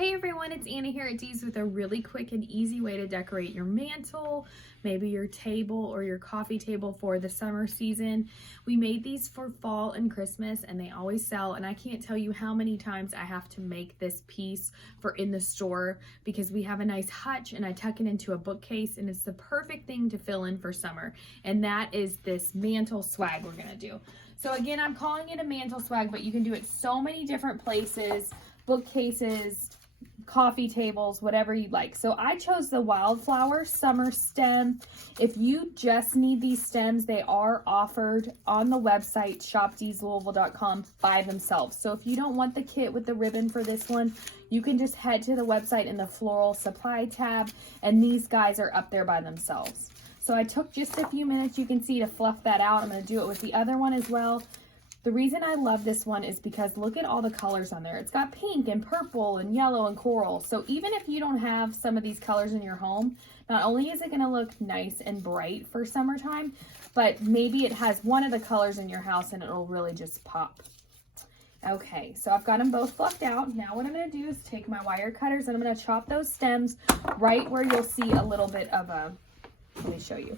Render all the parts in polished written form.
Hey everyone, it's Anna here at Dee's with a really quick and easy way to decorate your mantle, maybe your table or your coffee table for the summer season. We made these for fall and Christmas and they always sell, and I can't tell you how many times I have to make this piece for in the store because we have a nice hutch and I tuck it into a bookcase and it's the perfect thing to fill in for summer. And that is this mantle swag we're gonna do. So again, I'm calling it a mantle swag, but you can do it so many different places, bookcases, coffee tables, whatever you'd like. So I chose the wildflower summer stem. If you just need these stems, they are offered on the website shopdeeslouisville.com by themselves. So if you don't want the kit with the ribbon for this one, you can just head to the website in the floral supply tab, and these guys are up there by themselves. So I took just a few minutes, you can see, to fluff that out. I'm going to do it with the other one as well. The reason I love this one is because look at all the colors on there. It's got pink and purple and yellow and coral. So even if you don't have some of these colors in your home, not only is it going to look nice and bright for summertime, but maybe it has one of the colors in your house and it'll really just pop. Okay, so I've got them both fluffed out. Now what I'm going to do is take my wire cutters and I'm going to chop those stems right where you'll see a little bit of a, let me show you.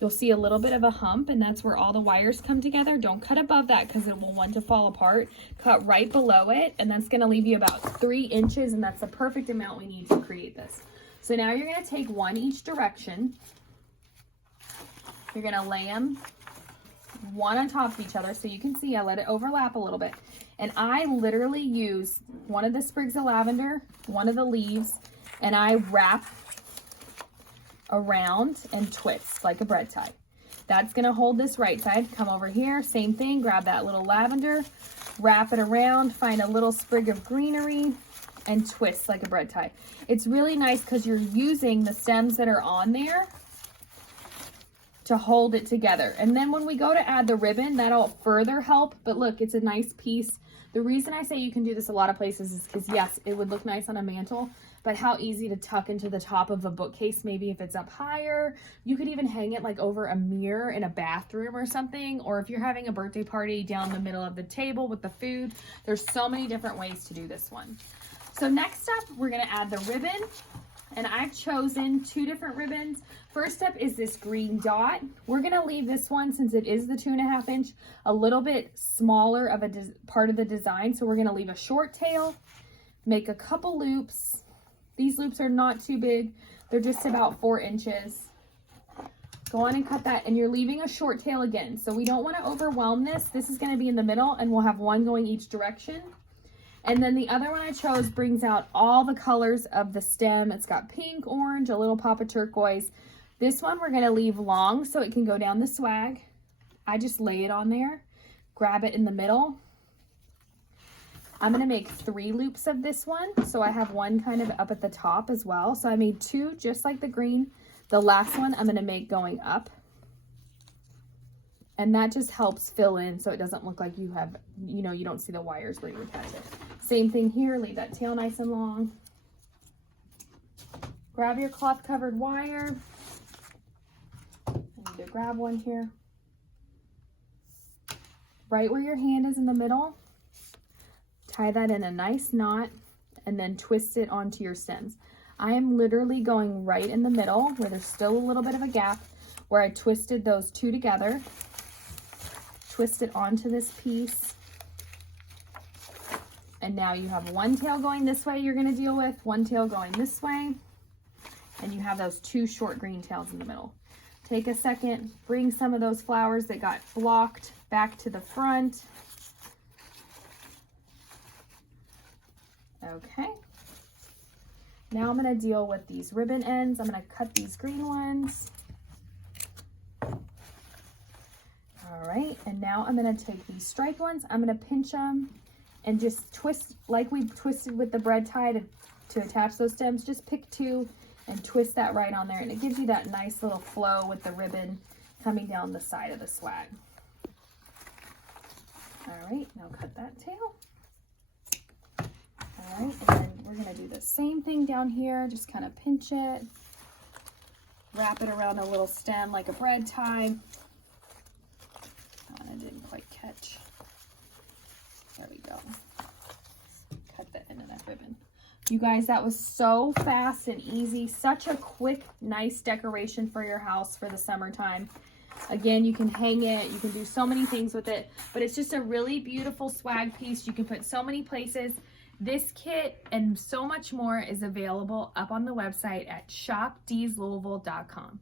You'll see a little bit of a hump, and that's where all the wires come together. Don't cut above that because it will want to fall apart. Cut right below it, and that's going to leave you about 3 inches, and that's the perfect amount we need to create this. So now you're going to take one each direction. You're going to lay them one on top of each other, so you can see I let it overlap a little bit. And I literally use one of the sprigs of lavender, one of the leaves, and I wrap around and twist like a bread tie. That's going to hold this right side. Come over here, same thing, grab that little lavender, wrap it around, find a little sprig of greenery, and twist like a bread tie. It's really nice because you're using the stems that are on there to hold it together. And then when we go to add the ribbon, that'll further help. But look, it's a nice piece. The reason I say you can do this a lot of places is because yes, it would look nice on a mantle, but how easy to tuck into the top of a bookcase, maybe if it's up higher. You could even hang it like over a mirror in a bathroom or something, or if you're having a birthday party down the middle of the table with the food. There's so many different ways to do this one. So next up, we're gonna add the ribbon, and I've chosen 2 different ribbons. First up is this green dot. We're gonna leave this one, since it is the 2.5 inch, a little bit smaller of a part of the design. So we're gonna leave a short tail, make a couple loops. These loops are not too big. They're just about 4 inches. Go on and cut that, and you're leaving a short tail again. So we don't want to overwhelm this. This is going to be in the middle, and we'll have one going each direction. And then the other one I chose brings out all the colors of the stem. It's got pink, orange, a little pop of turquoise. This one we're going to leave long so it can go down the swag. I just lay it on there, grab it in the middle. I'm going to make 3 loops of this one. So I have one kind of up at the top as well. So I made 2 just like the green. The last one I'm going to make going up. And that just helps fill in so it doesn't look like you have, you know, you don't see the wires where you attach it. Same thing here, leave that tail nice and long. Grab your cloth covered wire. I need to grab one here. Right where your hand is in the middle. Tie that in a nice knot and then twist it onto your stems. I am literally going right in the middle where there's still a little bit of a gap where I twisted those 2 together. Twist it onto this piece. And now you have one tail going this way you're going to deal with, one tail going this way, and you have those 2 short green tails in the middle. Take a second, bring some of those flowers that got blocked back to the front. Okay, now I'm going to deal with these ribbon ends. I'm going to cut these green ones. All right, and now I'm going to take these striped ones. I'm going to pinch them and just twist like we twisted with the bread tie to attach those stems. Just pick 2 and twist that right on there, and it gives you that nice little flow with the ribbon coming down the side of the swag. All right, now cut that tail. All right, and then we're going to do the same thing down here. Just kind of pinch it, wrap it around a little stem like a bread tie. Oh, I didn't quite catch. There we go. Cut the end of that ribbon. You guys, that was so fast and easy. Such a quick, nice decoration for your house for the summertime. Again, you can hang it. You can do so many things with it. But it's just a really beautiful swag piece. You can put so many places. This kit and so much more is available up on the website at shopdeeslouisville.com.